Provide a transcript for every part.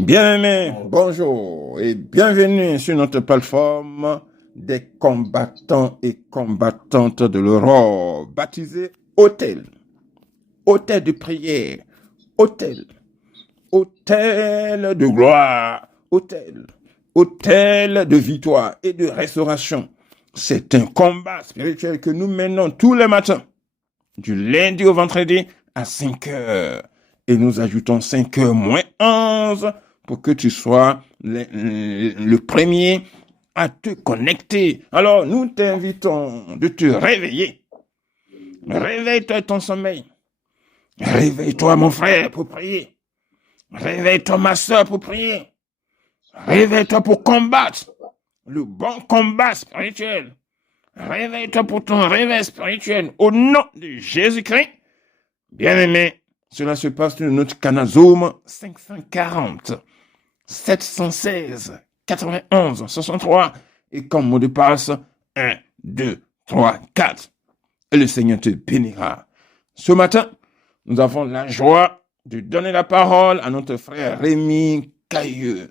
Bien-aimés, bonjour et bienvenue sur notre plateforme des combattants et combattantes de l'Europe, baptisée Autel, Autel de prière, Autel, Autel de gloire, Autel de victoire et de restauration. C'est un combat spirituel que nous menons tous les matins, du lundi au vendredi à 5 heures. Et nous ajoutons 5 heures moins 11 pour que tu sois le premier à te connecter. Alors, nous t'invitons de te réveiller. Réveille-toi de ton sommeil. Réveille-toi, mon frère, pour prier. Réveille-toi, ma soeur, pour prier. Réveille-toi pour combattre le bon combat spirituel. Réveille-toi pour ton réveil spirituel. Au nom de Jésus-Christ, bien-aimé, cela se passe sur notre canal Zoom 540 716 91 63 et comme mot de passe 1, 2, 3, 4. Et le Seigneur te bénira. Ce matin, nous avons la joie de donner la parole à notre frère Rémi Cailleux,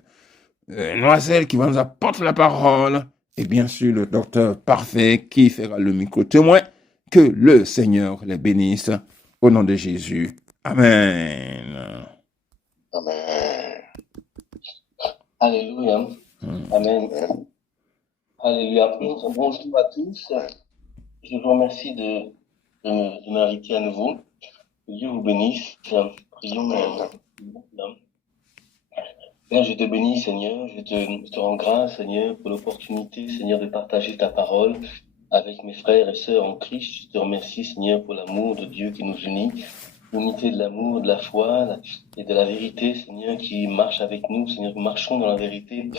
Noiselle qui va nous apporter la parole et bien sûr le docteur Parfait qui fera le micro témoin. Que le Seigneur les bénisse au nom de Jésus. Amen. Amen. Alléluia. Amen. Alléluia. Bonjour à tous. Je vous remercie de m'inviter à nouveau. Que Dieu vous bénisse. Prions. Père, je te bénis, Seigneur. Je te rends grâce, Seigneur, pour l'opportunité, Seigneur, de partager ta parole avec mes frères et sœurs en Christ. Je te remercie, Seigneur, pour l'amour de Dieu qui nous unit. L'unité de l'amour, de la foi et de la vérité, Seigneur, qui marche avec nous, Seigneur, nous marchons dans la vérité.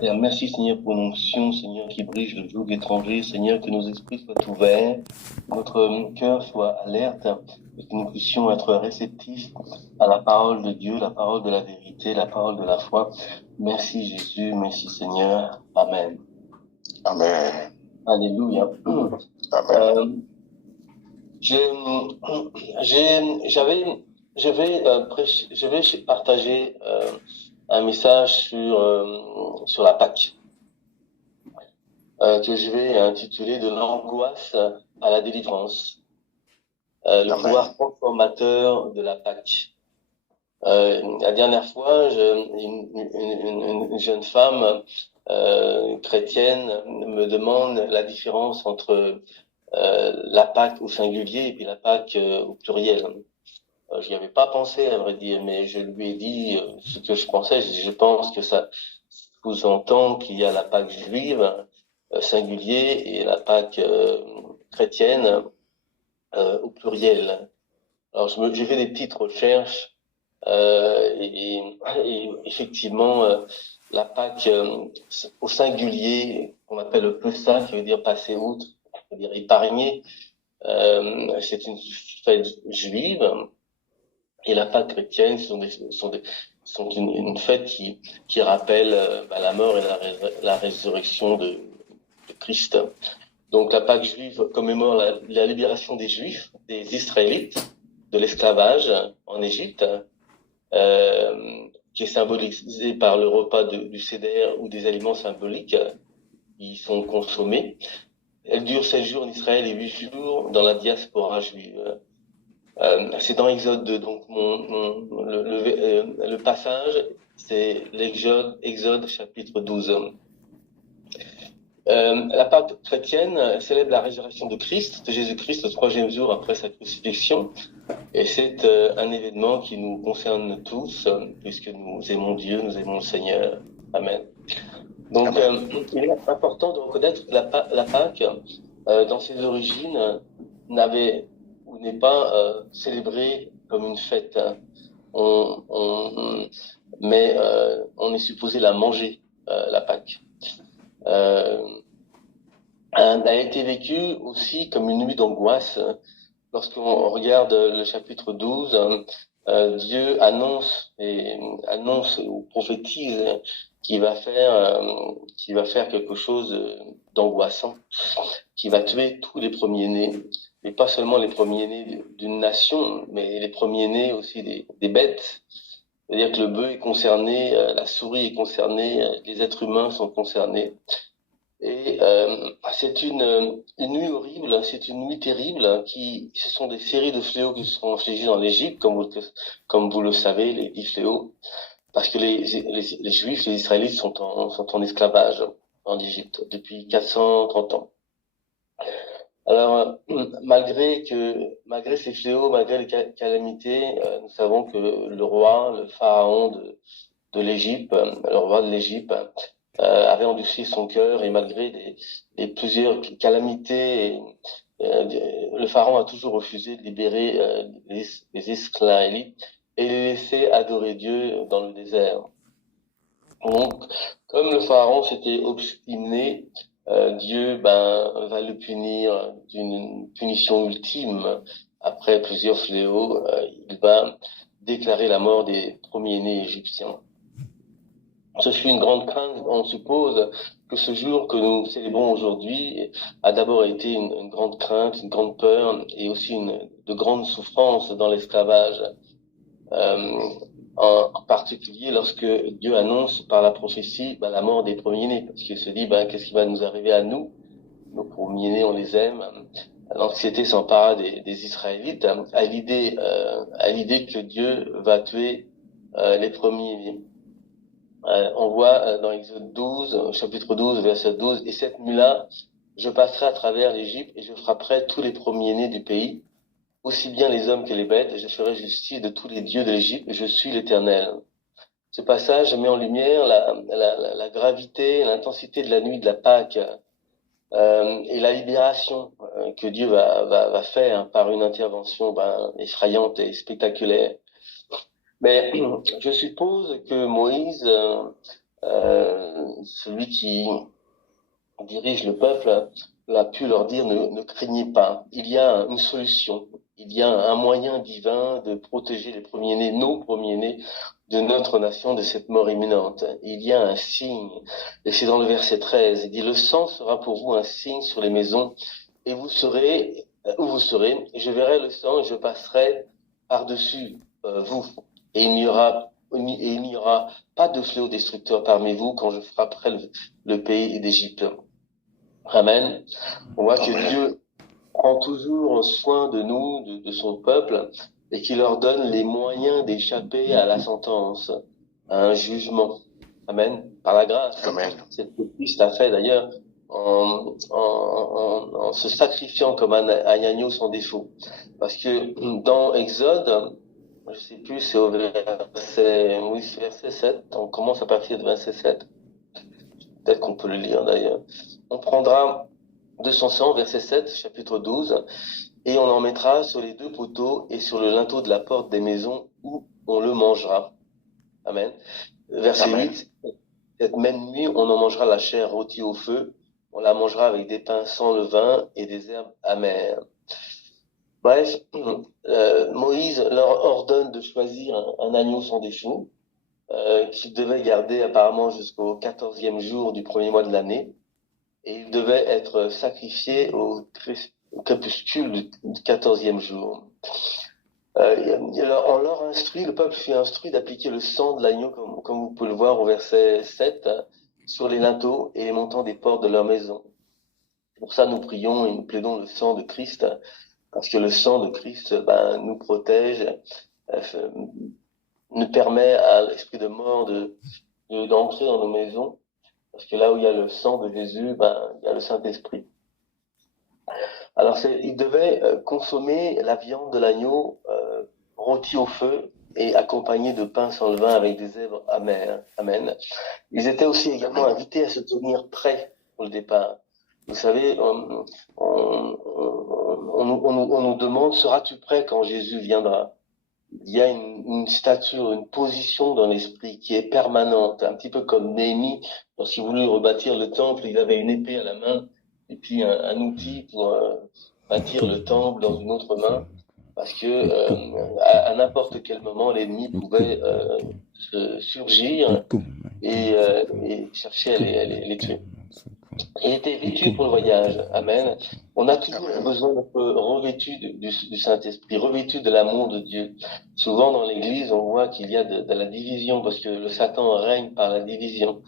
Et merci, Seigneur, pour l'onction, Seigneur, qui brise le joug étranger, Seigneur, que nos esprits soient ouverts, que notre cœur soit alerte, et que nous puissions être réceptifs à la parole de Dieu, la parole de la vérité, la parole de la foi. Merci, Jésus, merci, Seigneur. Amen. Amen. Alléluia. Amen. Je vais partager un message sur la Pâque que je vais intituler de l'angoisse à la délivrance, le Amen. pouvoir transformateur de la Pâque. La dernière fois, une jeune femme chrétienne me demande la différence entre la Pâque au singulier et puis la Pâque au pluriel. Je n'y avais pas pensé, à vrai dire, mais je lui ai dit ce que je pensais. Je pense que ça sous-entend qu'il y a la Pâque juive singulier et la Pâque chrétienne au pluriel. Alors j'ai fait des petites recherches et effectivement la Pâque au singulier, qu'on appelle le Pessa, qui veut dire passer outre, qui veut dire épargner, c'est une fête juive. Et la Pâque chrétienne sont une fête qui rappelle la mort et la résurrection de Christ. Donc la Pâque juive commémore la libération des Juifs, des Israélites, de l'esclavage en Égypte, qui est symbolisé par le repas du Seder ou des aliments symboliques qui sont consommés. Elle dure 7 jours en Israël et 8 jours dans la diaspora juive. C'est dans Exode 2, donc le passage, c'est Exode chapitre 12. La Pâque chrétienne célèbre la résurrection de Christ, de Jésus-Christ, le 3e jour après sa crucifixion. Et c'est un événement qui nous concerne tous, puisque nous aimons Dieu, nous aimons le Seigneur. Amen. Donc, il est important de reconnaître que la Pâque, dans ses origines, n'est pas célébrée comme une fête. Mais on est supposé la manger, la Pâque. Elle a été vécue aussi comme une nuit d'angoisse. Lorsqu'on regarde le chapitre 12, Dieu annonce ou prophétise qu'il va faire quelque chose d'angoissant, qui va tuer tous les premiers-nés, et pas seulement les premiers-nés d'une nation, mais les premiers-nés aussi des bêtes. C'est-à-dire que le bœuf est concerné, la souris est concernée, les êtres humains sont concernés. Et c'est une nuit horrible, c'est une nuit terrible ce sont des séries de fléaux qui seront infligés dans l'Égypte, comme vous le savez, les 10 fléaux, parce que les Juifs, les Israélites sont en esclavage en Égypte depuis 430 ans. Alors, malgré ces fléaux, malgré les calamités, nous savons que le roi, le pharaon de l'Égypte, le roi de l'Égypte, avait endurci son cœur et malgré plusieurs calamités, le pharaon a toujours refusé de libérer les Israélites et les laisser adorer Dieu dans le désert. Donc, comme le pharaon s'était obstiné, Dieu va le punir d'une punition ultime. Après plusieurs fléaux, il va déclarer la mort des premiers-nés égyptiens. Ce fut une grande crainte. On suppose que ce jour que nous célébrons aujourd'hui a d'abord été une grande crainte, une grande peur et aussi de grandes souffrances dans l'esclavage. En particulier lorsque Dieu annonce par la prophétie la mort des premiers-nés, parce qu'il se dit qu'est-ce qui va nous arriver à nous? Nos premiers-nés, on les aime. L'anxiété s'empara des Israélites à l'idée que Dieu va tuer les premiers-nés. On voit dans Exode 12, chapitre 12, verset 12, « Et cette nuit-là, je passerai à travers l'Égypte et je frapperai tous les premiers-nés du pays, aussi bien les hommes que les bêtes, et je ferai justice de tous les dieux de l'Égypte, je suis l'Éternel. » Ce passage met en lumière la gravité, l'intensité de la nuit de la Pâque et la libération que Dieu va faire par une intervention effrayante et spectaculaire. Mais je suppose que Moïse, celui qui dirige le peuple, a pu leur dire ne craignez pas, il y a une solution, il y a un moyen divin de protéger les premiers-nés, nos premiers-nés de notre nation de cette mort imminente. Il y a un signe, et c'est dans le verset 13, il dit « Le sang sera pour vous un signe sur les maisons, et vous serez où vous serez, et je verrai le sang et je passerai par-dessus vous. Et il n'y aura pas de fléau destructeur parmi vous quand je frapperai le pays d'Égypte. » Amen. On voit que Dieu prend toujours soin de nous, de son peuple, et qui leur donne les moyens d'échapper à la sentence, à un jugement. Amen. Par la grâce. Amen. C'est ce que Christ a fait d'ailleurs en se sacrifiant comme un agneau sans défaut. Parce que dans Exode, je sais plus, c'est au verset 7, on commence à partir de verset 7. Peut-être qu'on peut le lire d'ailleurs. On prendra de son sang, verset 7, chapitre 12, et on en mettra sur les 2 poteaux et sur le linteau de la porte des maisons où on le mangera. Amen. Verset Amen. 8, cette même nuit, on en mangera la chair rôtie au feu, on la mangera avec des pains sans levain et des herbes amères. Bref, Moïse leur ordonne de choisir un agneau sans défaut, qu'ils devaient garder apparemment jusqu'au 14e jour du premier mois de l'année, et il devait être sacrifié au crépuscule du 14e jour. On leur instruit, le peuple fut instruit d'appliquer le sang de l'agneau, comme vous pouvez le voir au verset 7, sur les linteaux et les montants des portes de leur maison. Pour ça, nous prions et nous plaidons le sang de Christ, parce que le sang de Christ nous protège, nous permet à l'esprit de mort d'entrer dans nos maisons, parce que là où il y a le sang de Jésus, il y a le Saint-Esprit. Alors, ils devaient consommer la viande de l'agneau rôtie au feu et accompagnée de pain sans levain avec des herbes amères. Amen. Ils étaient aussi également invités à se tenir prêts pour le départ. Vous savez, on nous demande, seras-tu prêt quand Jésus viendra? Il y a une stature, une position dans l'esprit qui est permanente, un petit peu comme Néhémie, lorsqu'il voulut rebâtir le temple, il avait une épée à la main et puis un outil pour bâtir le temple dans une autre main, parce que à n'importe quel moment, l'ennemi pouvait surgir et chercher à les tuer. Il était vêtu pour le voyage. Amen. On a toujours Amen. besoin d'être revêtu du Saint-Esprit, revêtu de l'amour de Dieu. Souvent dans l'Église, on voit qu'il y a de la division parce que le Satan règne par la division.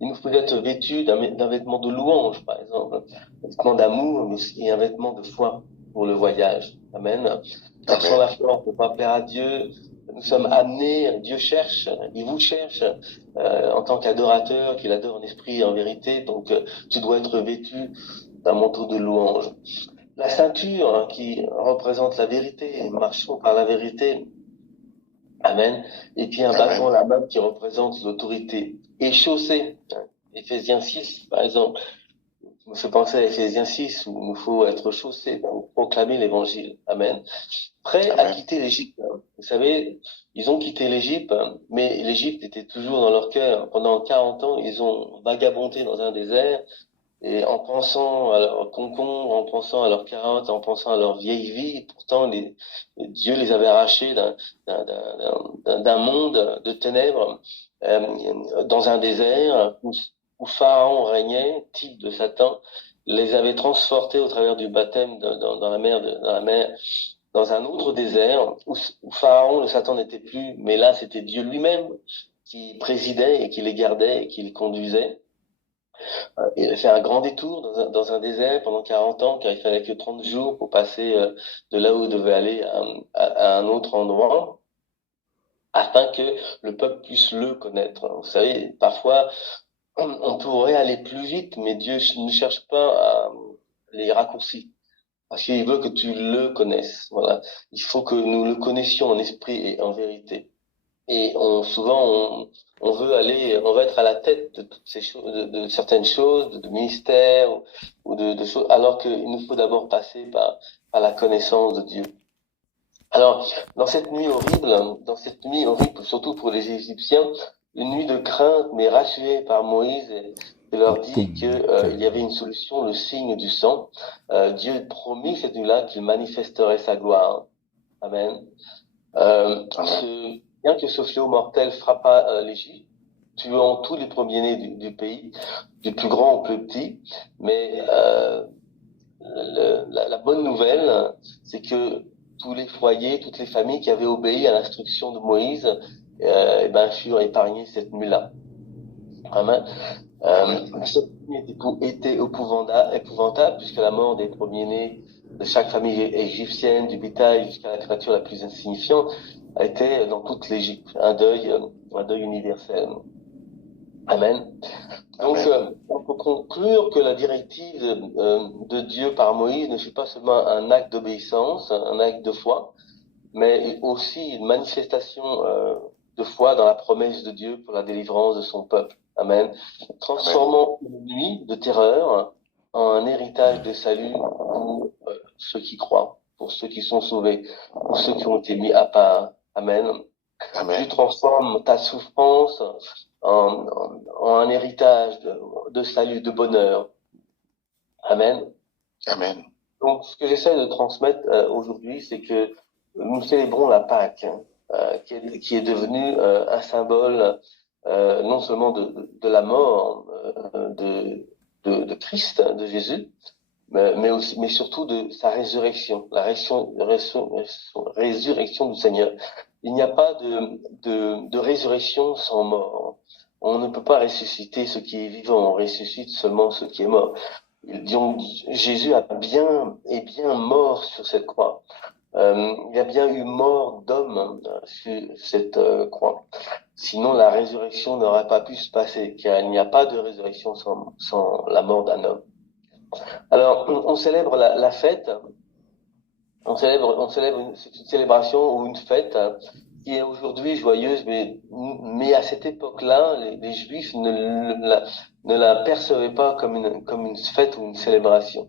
Il nous faut être vêtu d'un vêtement de louange, par exemple, un vêtement d'amour, mais aussi un vêtement de foi pour le voyage. Amen. Car sans la foi, on ne peut pas plaire à Dieu. Nous sommes amenés, Dieu cherche, il vous cherche en tant qu'adorateur, qu'il adore en esprit et en vérité. Donc, tu dois être vêtu d'un manteau de louange. La ceinture qui représente la vérité, marchons par la vérité. Amen. Et puis un bâton là-bas qui représente l'autorité. Et chaussée. Éphésiens 6, par exemple. Je me fais penser à Éphésiens 6 où il nous faut être chaussés pour proclamer l'évangile. Amen. Prêts à quitter l'Égypte. Vous savez, ils ont quitté l'Égypte, mais l'Égypte était toujours dans leur cœur. Pendant 40 ans, ils ont vagabondé dans un désert. Et en pensant à leurs concombres, en pensant à leurs carottes, en pensant à leur vieille vie, pourtant Dieu les avait arrachés d'un monde de ténèbres dans un désert où Pharaon régnait, type de Satan, les avait transportés au travers du baptême dans la mer, dans un autre désert où Pharaon, le Satan n'était plus, mais là c'était Dieu lui-même qui présidait et qui les gardait et qui les conduisait. Il a fait un grand détour dans un désert pendant 40 ans, car il fallait que 30 jours pour passer de là où il devait aller à un autre endroit, afin que le peuple puisse le connaître. Vous savez, parfois, on pourrait aller plus vite, mais Dieu ne cherche pas les raccourcis. Parce qu'il veut que tu le connaisses. Voilà. Il faut que nous le connaissions en esprit et en vérité. Et souvent, on veut être à la tête de toutes ces choses, de certaines choses, de ministères ou de choses, alors qu'il nous faut d'abord passer par la connaissance de Dieu. Alors, dans cette nuit horrible, surtout pour les Égyptiens, une nuit de crainte, mais rassurée par Moïse, il leur dit que il y avait une solution, le signe du sang. Dieu promit cette nuit-là qu'il manifesterait sa gloire. Amen. Bien que ce fléau mortel frappa l'Égypte, tuant tous les premiers-nés du pays, du plus grand au plus petit, mais la bonne nouvelle, c'est que tous les foyers, toutes les familles qui avaient obéi à l'instruction de Moïse, furent épargnés cette nuit-là. Amen. Cette nuit était épouvantable puisque la mort des premiers-nés de chaque famille égyptienne, du bétail jusqu'à la créature la plus insignifiante, a été dans toute l'Égypte un deuil universel. Amen. Donc, on peut conclure que la directive de Dieu par Moïse ne fut pas seulement un acte d'obéissance, un acte de foi, mais aussi une manifestation de foi dans la promesse de Dieu pour la délivrance de son peuple. Amen. Transformant une nuit de terreur en un héritage de salut pour ceux qui croient, pour ceux qui sont sauvés, pour ceux qui ont été mis à part. Amen. Tu transformes ta souffrance en un héritage de salut, de bonheur. Amen. Amen. Donc, ce que j'essaie de transmettre aujourd'hui, c'est que nous célébrons la Pâque, qui est devenue un symbole non seulement de la mort de Christ, de Jésus, mais surtout de sa résurrection, la résurrection du Seigneur. Il n'y a pas de résurrection sans mort. On ne peut pas ressusciter ce qui est vivant, on ressuscite seulement ce qui est mort. Donc, Jésus est bien mort sur cette croix. Il y a bien eu mort d'homme sur cette croix. Sinon, la résurrection n'aurait pas pu se passer, car il n'y a pas de résurrection sans la mort d'un homme. Alors, on célèbre la fête. On célèbre une célébration ou une fête qui est aujourd'hui joyeuse, mais à cette époque-là, les Juifs ne la percevaient pas comme une fête ou une célébration.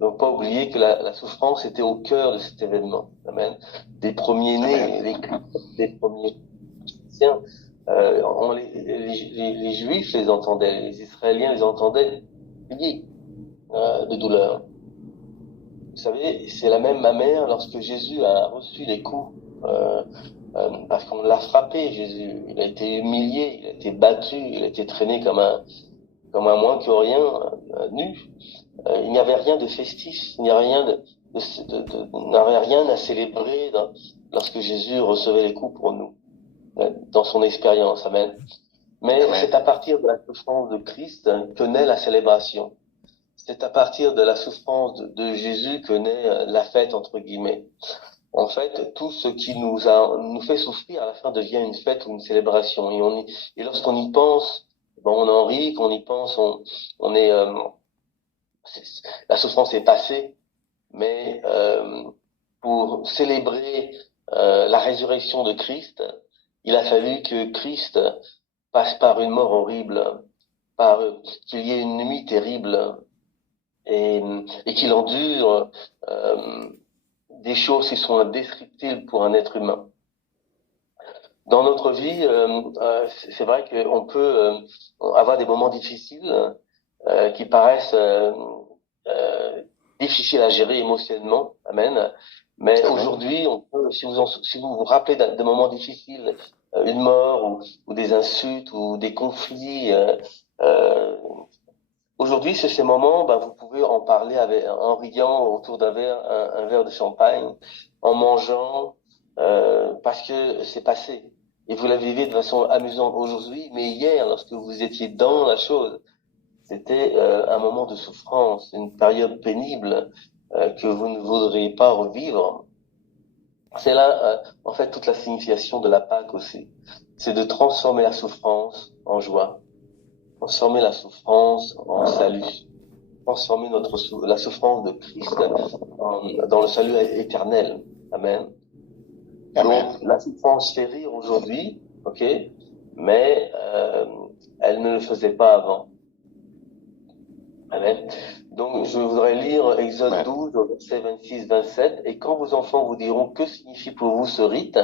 Donc, pas oublier que la souffrance était au cœur de cet événement. Amen. Des premiers-nés, les premiers chrétiens, les Juifs les entendaient, les Israéliens les entendaient crier de douleur. Vous savez, c'est la même ma mère lorsque Jésus a reçu les coups, parce qu'on l'a frappé, Jésus. Il a été humilié, il a été battu, il a été traîné comme comme un moine-chlorien nu. Il n'y avait rien de festif, il n'y avait rien n'avait rien à célébrer lorsque Jésus recevait les coups pour nous, dans son expérience. Amen. Mais Amen. c'est à partir de la souffrance de Christ que naît la célébration. C'est à partir de la souffrance de Jésus que naît la fête, entre guillemets. En fait, tout ce qui nous fait souffrir, à la fin, devient une fête ou une célébration. Et lorsqu'on y pense, on en rit, qu'on y pense, on est, la souffrance est passée, mais pour célébrer la résurrection de Christ, il a fallu que Christ passe par une mort horrible, qu'il y ait une nuit terrible, et qu'il endure des choses qui sont indescriptibles pour un être humain. Dans notre vie, c'est vrai qu'on peut avoir des moments difficiles qui paraissent difficiles à gérer émotionnellement. Amen. Mais aujourd'hui, on peut, si vous vous rappelez de moments difficiles, une mort ou des insultes ou des conflits, aujourd'hui, c'est ces moments, vous pouvez en parler en riant autour d'un verre, un verre de champagne, en mangeant, parce que c'est passé. Et vous la vivez de façon amusante aujourd'hui, mais hier, lorsque vous étiez dans la chose, c'était un moment de souffrance, une période pénible que vous ne voudriez pas revivre. C'est là, en fait, toute la signification de la Pâque aussi. C'est de transformer la souffrance en joie, transformer la souffrance en salut, transformer la souffrance de Christ dans le salut éternel. Amen. Amen. Donc, la souffrance fait rire aujourd'hui, ok, mais elle ne le faisait pas avant. Amen. Donc, je voudrais lire Exode Amen. 12, versets 26-27. Et quand vos enfants vous diront que signifie pour vous ce rite,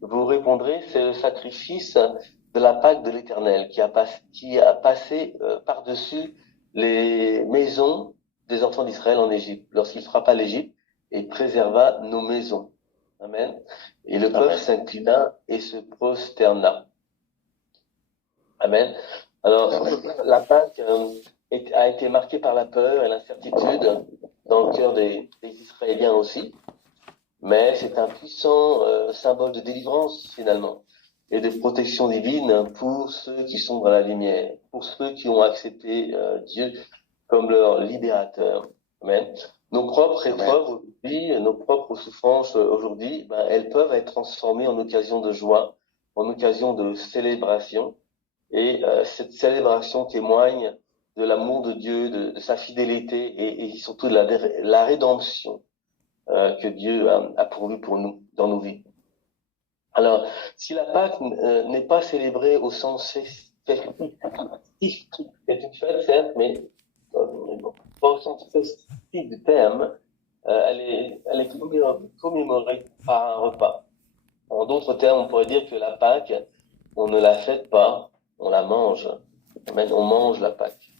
vous répondrez, c'est le sacrifice de la Pâque de l'Éternel qui a passé par-dessus les maisons des enfants d'Israël en Égypte, lorsqu'il frappa l'Égypte et préserva nos maisons. Amen. Et le peuple s'inclina et se prosterna. Amen. Alors, Amen. la Pâque a été marquée par la peur et l'incertitude dans le cœur des Israéliens aussi, mais c'est un puissant symbole de délivrance finalement et de protection divine pour ceux qui sont dans la lumière, pour ceux qui ont accepté Dieu comme leur libérateur. Amen. Nos propres épreuves aujourd'hui, nos propres souffrances aujourd'hui, elles peuvent être transformées en occasion de joie, en occasion de célébration. Et cette célébration témoigne de l'amour de Dieu, de sa fidélité et surtout de la rédemption que Dieu a pourvu pour nous dans nos vies. Alors, si la Pâque n'est pas célébrée au sens festif, c'est une fête certes, mais pas au sens festif du terme, elle est commémorée par un repas. En d'autres termes, on pourrait dire que la Pâque, on ne la fête pas, on la mange. Amen. On mange la Pâque.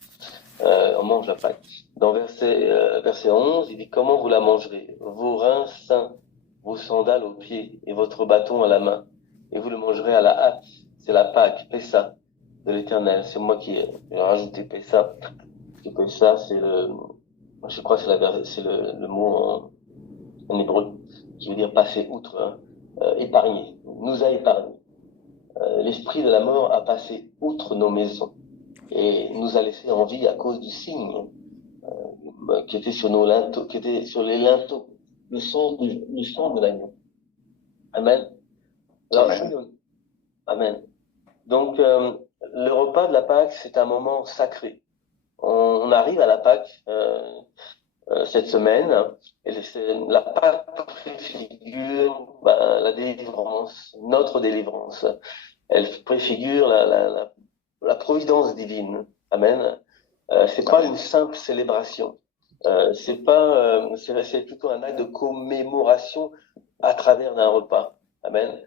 On mange la Pâque. Dans verset 11, il dit, comment vous la mangerez? Vos reins sains, vos sandales aux pieds et votre bâton à la main. Et vous le mangerez à la hâte. C'est la Pâque, Pessa, de l'Éternel. C'est moi qui ai rajouté Pessa. Pessa, je crois que c'est le mot en hébreu, qui veut dire passer outre, épargner, nous a épargné. L'esprit de la mort a passé outre nos maisons et nous a laissé en vie à cause du signe qui était sur nos linteaux, qui était sur les linteaux, le sang de l'agneau. Amen. Alors, Amen. Donc, le repas de la Pâque, c'est un moment sacré. On arrive à la Pâque cette semaine, et la Pâque préfigure la délivrance, notre délivrance. Elle préfigure la providence divine. Amen. C'est pas une simple célébration. C'est plutôt un acte de commémoration à travers d'un repas. Amen.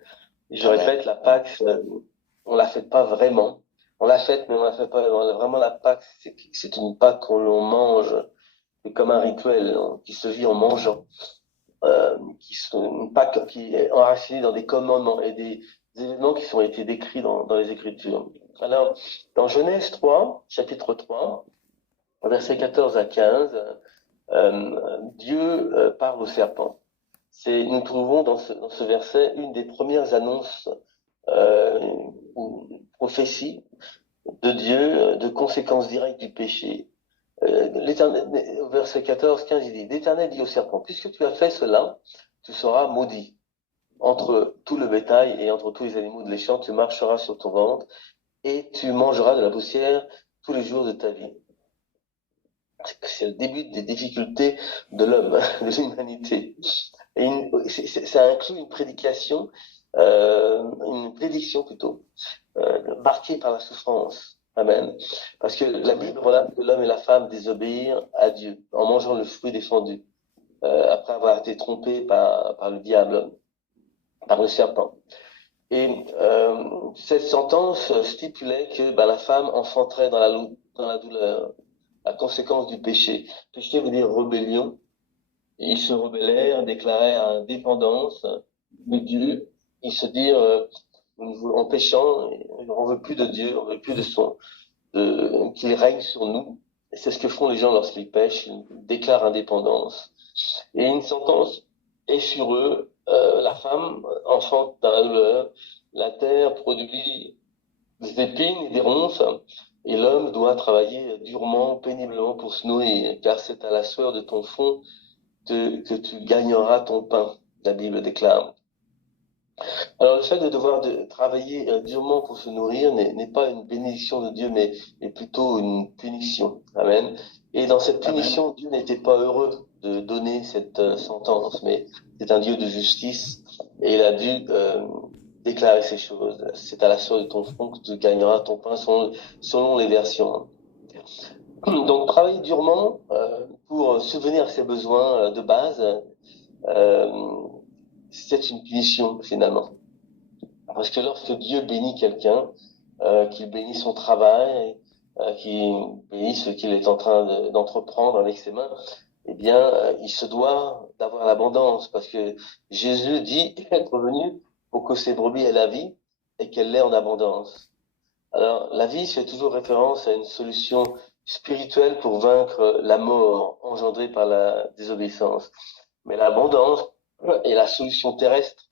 Et je répète, la Pâque, on la fête pas vraiment. On la fête, mais on la fait pas vraiment. La Pâque, c'est une Pâque qu'on mange. C'est comme un rituel qui se vit en mangeant. Une Pâque qui est enracinée dans des commandements et des événements qui ont été décrits dans les Écritures. Alors, dans Genèse 3, chapitre 3, versets 14 à 15, Dieu parle au serpent. Nous trouvons dans ce verset une des premières annonces ou prophéties de Dieu de conséquences directes du péché. Au verset 14-15, il dit, l'Éternel dit au serpent, puisque tu as fait cela, tu seras maudit. Entre tout le bétail et entre tous les animaux de les champs, tu marcheras sur ton ventre et tu mangeras de la poussière tous les jours de ta vie. C'est le début des difficultés de l'homme, de l'humanité. Et ça inclut une prédication, une prédiction plutôt, marquée par la souffrance. Amen. Parce que la Bible relate que l'homme et la femme désobéirent à Dieu en mangeant le fruit défendu, après avoir été trompés par le diable, par le serpent. Et cette sentence stipulait que la femme enfanterait dans la douleur, la conséquence du péché. Péché veut dire rébellion. Et ils se rebellèrent, déclarèrent indépendance de Dieu. Ils se dirent, en péchant, on veut plus de Dieu, on veut plus qu'il règne sur nous. Et c'est ce que font les gens lorsqu'ils pêchent, ils déclarent indépendance. Et une sentence est sur eux, la femme enfante dans la douleur, la terre produit des épines et des ronces, et l'homme doit travailler durement, péniblement pour se nourrir, car c'est à la sueur de ton front que tu gagneras ton pain, la Bible déclare. Alors le fait de devoir travailler durement pour se nourrir n'est pas une bénédiction de Dieu, mais plutôt une punition. Amen. Et dans cette punition, Amen. Dieu n'était pas heureux de donner cette sentence, mais c'est un Dieu de justice, et il a dû déclarer ces choses. C'est à la sueur de ton front que tu gagneras ton pain, selon les versions. Donc travailler durement pour subvenir à ses besoins de base, c'est une punition finalement. Parce que lorsque Dieu bénit quelqu'un, qu'il bénit son travail, qu'il bénit ce qu'il est en train d'entreprendre avec ses mains, eh bien, il se doit d'avoir l'abondance, parce que Jésus dit être venu pour que ses brebis aient la vie et qu'elle l'ait en abondance. Alors, la vie fait toujours référence à une solution spirituelle pour vaincre la mort engendrée par la désobéissance. Mais l'abondance est la solution terrestre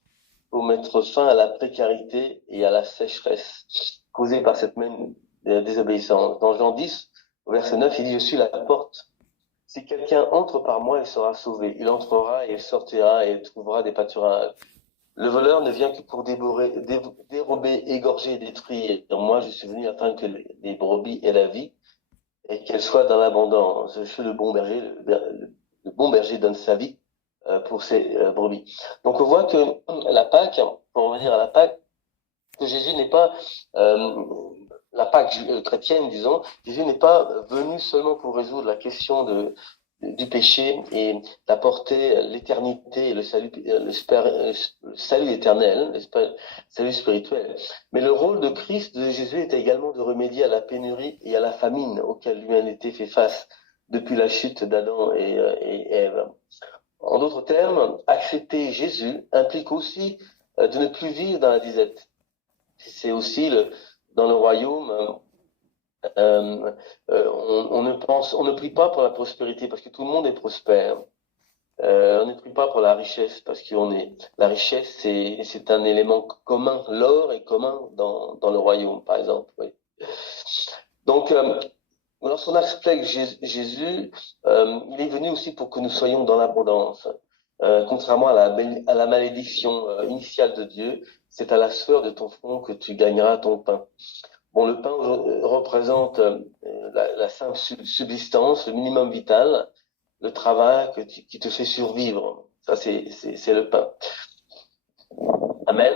pour mettre fin à la précarité et à la sécheresse causée par cette même désobéissance. Dans Jean 10, au verset 9, il dit « Je suis la porte. Si quelqu'un entre par moi, il sera sauvé. Il entrera et il sortira et il trouvera des pâturages. Le voleur ne vient que pour dérober, égorger et détruire. Et moi, je suis venu afin que les brebis aient la vie et qu'elles soient dans l'abondance. Je suis le bon berger. Le bon berger donne sa vie pour ses brebis. » Donc on voit que la Pâque, pour revenir à la Pâque, que Jésus n'est pas la Pâque chrétienne, disons, Jésus n'est pas venu seulement pour résoudre la question du péché et d'apporter l'éternité et le salut éternel, le salut spirituel. Mais le rôle de Christ, de Jésus, était également de remédier à la pénurie et à la famine auxquelles l'humanité fait face depuis la chute d'Adam et Ève. En d'autres termes, accepter Jésus implique aussi de ne plus vivre dans la disette. C'est aussi dans le royaume, on ne prie pas pour la prospérité parce que tout le monde est prospère. On ne prie pas pour la richesse parce la richesse c'est un élément commun. L'or est commun dans le royaume, par exemple. Oui. Donc, lorsqu'on accepte Jésus, il est venu aussi pour que nous soyons dans l'abondance. Contrairement à la malédiction initiale de Dieu, c'est à la sueur de ton front que tu gagneras ton pain. Bon, le pain représente la simple subsistance, le minimum vital, le travail qui te fait survivre. Ça, c'est le pain. Amen.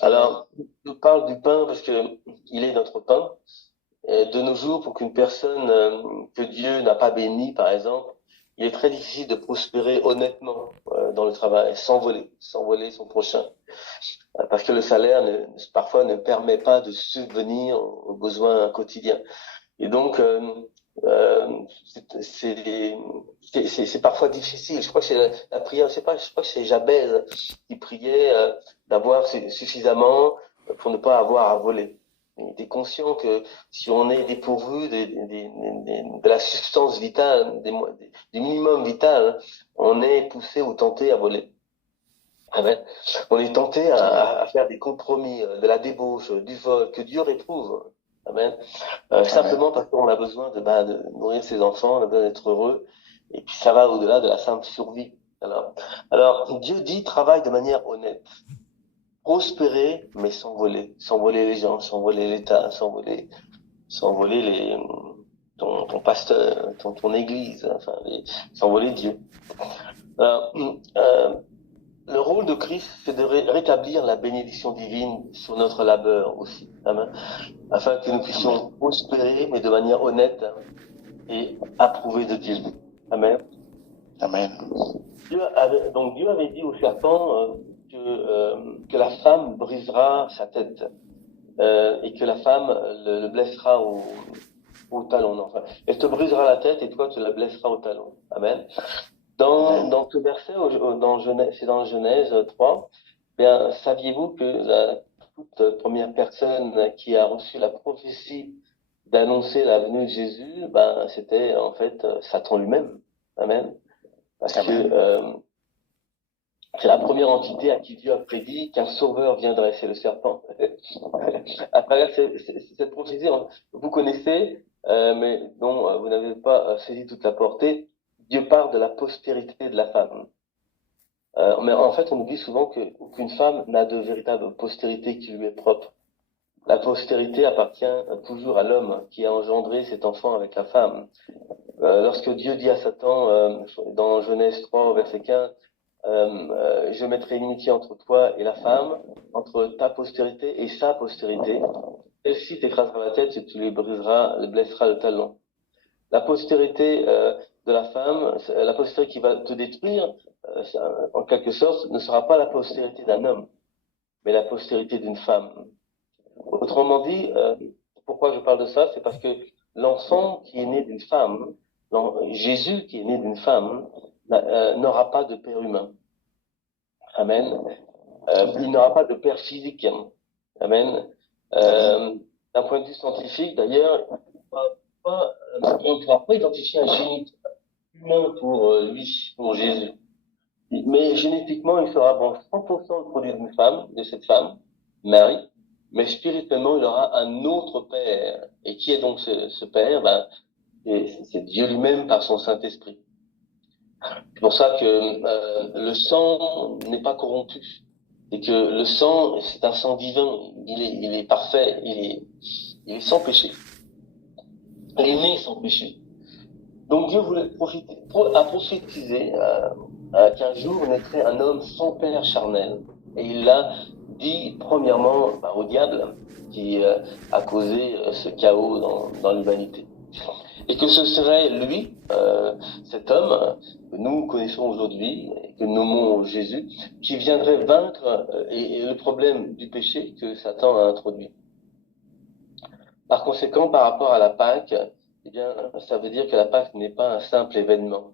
Alors, je parle du pain parce que il est notre pain. De nos jours, pour qu'une personne que Dieu n'a pas bénie, par exemple, il est très difficile de prospérer honnêtement dans le travail, sans voler son prochain. Parce que le salaire parfois ne permet pas de subvenir aux besoins quotidiens. Et donc, c'est parfois difficile. Je crois que c'est la prière, je crois que c'est Jabez qui priait d'avoir suffisamment pour ne pas avoir à voler. Il était conscient que si on est dépourvu de la substance vitale, du minimum vital, on est poussé ou tenté à voler. Amen. On est tenté à faire des compromis, de la débauche, du vol, que Dieu réprouve. Amen. Simplement parce qu'on a besoin de nourrir ses enfants, on a besoin d'être heureux. Et puis ça va au-delà de la simple survie. Alors Dieu dit travaille de manière honnête. Prospérer, mais sans voler les gens, sans voler l'État, sans voler ton pasteur, ton église, enfin, sans voler Dieu. Le rôle de Christ, c'est de rétablir la bénédiction divine sur notre labeur aussi, amen, afin que nous puissions prospérer, mais de manière honnête et approuvée de Dieu. Amen. Amen. Dieu avait dit au serpent que la femme brisera sa tête et que la femme le blessera au talon. Enfin, elle te brisera la tête et toi tu la blesseras au talon. Amen. Dans ce verset, c'est dans Genèse 3, bien, saviez-vous que la toute première personne qui a reçu la prophétie d'annoncer la venue de Jésus, ben, c'était en fait Satan lui-même. Amen. Parce que c'est la première entité à qui Dieu a prédit qu'un sauveur viendrait, c'est le serpent. À travers cette prophétie, vous connaissez, mais dont vous n'avez pas saisi toute la portée, Dieu parle de la postérité de la femme. Mais en fait, on oublie souvent qu'aucune femme n'a de véritable postérité qui lui est propre. La postérité appartient toujours à l'homme qui a engendré cet enfant avec la femme. Lorsque Dieu dit à Satan, dans Genèse 3, verset 15, je mettrai inimitié entre toi et la femme, entre ta postérité et sa postérité. Celle-ci t'écrasera la tête et tu lui blesseras le talon. La postérité de la femme, la postérité qui va te détruire, en quelque sorte, ne sera pas la postérité d'un homme, mais la postérité d'une femme. Autrement dit, pourquoi je parle de ça, c'est parce que l'enfant qui est né d'une femme, Jésus qui est né d'une femme, n'aura pas de père humain. Amen. Il n'aura pas de père physique. Amen. D'un point de vue scientifique, d'ailleurs, on ne pourra pas identifier un génie humain pour lui, pour Jésus. Mais génétiquement, il sera 100% le produit d'une femme, de cette femme, Marie, mais spirituellement, il aura un autre père. Et qui est donc ce père? Ben, c'est Dieu lui-même par son Saint-Esprit. C'est pour ça que le sang n'est pas corrompu. Et que le sang, c'est un sang divin. Il est parfait. Il est sans péché. Il est né sans péché. Donc Dieu voulait a prophétisé qu'un jour naîtrait un homme sans père charnel. Et il l'a dit premièrement au diable qui a causé ce chaos dans l'humanité. Et que ce serait lui, cet homme que nous connaissons aujourd'hui, et que nous nommons Jésus, qui viendrait vaincre le problème du péché que Satan a introduit. Par conséquent, par rapport à la Pâque, eh bien, ça veut dire que la Pâque n'est pas un simple événement.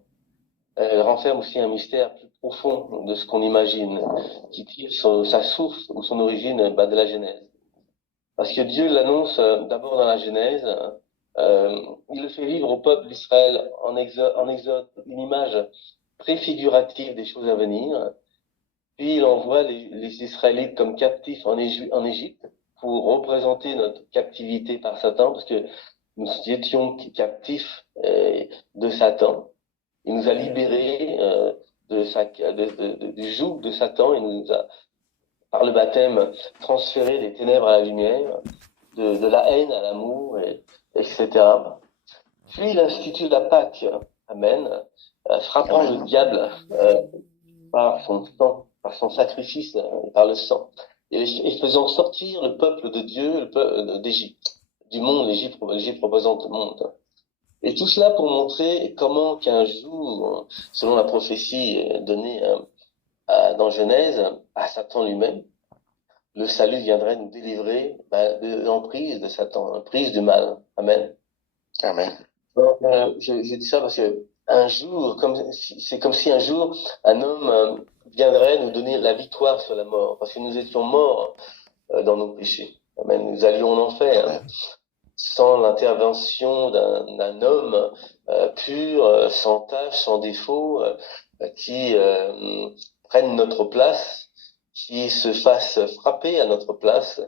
Elle renferme aussi un mystère plus profond de ce qu'on imagine, qui tire sa source ou son origine de la Genèse. Parce que Dieu l'annonce d'abord dans la Genèse, il le fait vivre au peuple d'Israël en Exode, une image préfigurative des choses à venir. Puis il envoie les Israélites comme captifs en Égypte pour représenter notre captivité par Satan, parce que nous étions captifs de Satan. Il nous a libérés du joug de Satan. Il nous a, par le baptême, transféré des ténèbres à la lumière, de la haine à l'amour, etc. Puis il institue la Pâque, amen, frappant le diable par son sang, par son sacrifice, par le sang, et faisant sortir le peuple de Dieu, le peuple d'Égypte, du monde, l'Égypte représente le monde. Et tout cela pour montrer comment qu'un jour, selon la prophétie donnée dans Genèse, à Satan lui-même, le salut viendrait nous délivrer de l'emprise de Satan, l'emprise du mal. Amen. Amen. Donc, je dis ça parce que un jour, c'est comme si un jour un homme viendrait nous donner la victoire sur la mort, parce que nous étions morts dans nos péchés. Amen. Nous allions en enfer. Amen. Sans l'intervention d'un homme pur, sans tache, sans défaut, qui prenne notre place, qui se fasse frapper à notre place,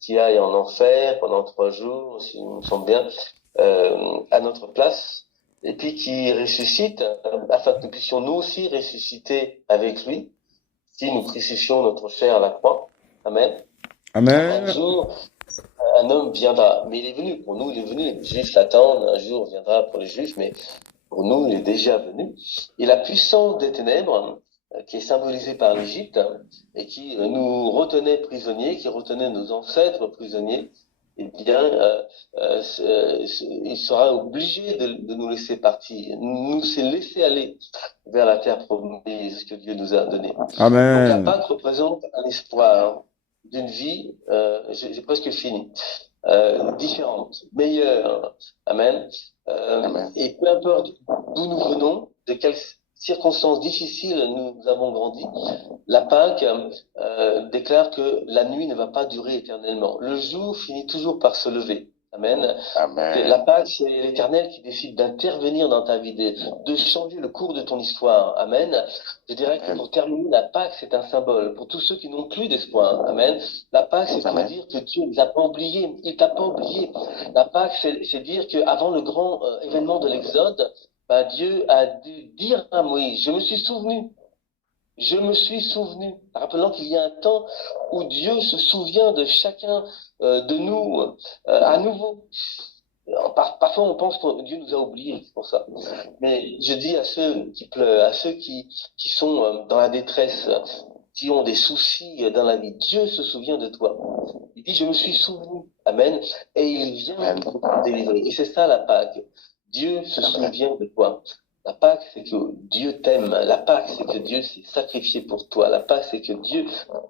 qui aille en enfer pendant 3 jours, si nous me semble bien, à notre place, et puis qui ressuscite, afin que nous puissions nous aussi ressusciter avec lui, si nous crucifions notre chair à la croix. Amen. Un Amen. jour, un homme viendra, mais il est venu. Pour nous, il est venu. Les Juifs l'attendent. Un jour viendra pour les Juifs, mais pour nous, il est déjà venu. Et la puissance des ténèbres, qui est symbolisée par l'Égypte, et qui nous retenait prisonniers, qui retenait nos ancêtres prisonniers, eh bien, il sera obligé de nous laisser partir, nous s'est laissé aller vers la terre promise que Dieu nous a donnée. Donc la Amen. Pâque représente un espoir d'une vie, j'ai presque fini, différente, meilleure. Amen. Amen. Et peu importe d'où nous venons, de quelles circonstances difficiles nous avons grandi, la Pâque déclare que la nuit ne va pas durer éternellement. Le jour finit toujours par se lever. Amen. Amen. La Pâque, c'est l'Éternel qui décide d'intervenir dans ta vie, de changer le cours de ton histoire. Amen. Je dirais que pour terminer, la Pâque, c'est un symbole. Pour tous ceux qui n'ont plus d'espoir. Amen. La Pâque, c'est pour Amen. dire que Dieu ne les a pas oubliés. Il t'a pas oublié. La Pâque, c'est dire qu'avant le grand événement de l'Exode, Dieu a dû dire à Moïse, je me suis souvenu. Je me suis souvenu, rappelant qu'il y a un temps où Dieu se souvient de chacun de nous à nouveau. Parfois, on pense que Dieu nous a oubliés, c'est pour ça. Mais je dis à ceux qui pleurent, à ceux qui sont dans la détresse, qui ont des soucis dans la vie, Dieu se souvient de toi. Il dit, je me suis souvenu. Amen. Et il vient Amen. pour te délivrer. Et c'est ça la Pâque. Dieu se Amen. souvient de toi. La Pâque, c'est que Dieu t'aime. La Pâque, c'est que Dieu s'est sacrifié pour toi. La Pâque, c'est que Dieu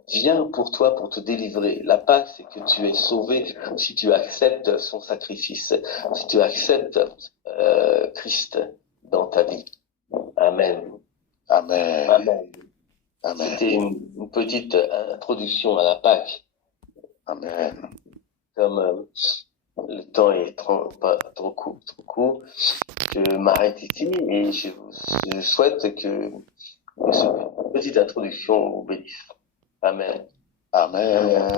vient pour toi pour te délivrer. La Pâque, c'est que tu es sauvé si tu acceptes son sacrifice, si tu acceptes Christ dans ta vie. Amen. Amen. Amen. Amen. C'était une petite introduction à la Pâque. Amen. Comme le temps est pas trop court, je m'arrête ici et je souhaite que cette petite introduction vous bénisse. Amen. Amen.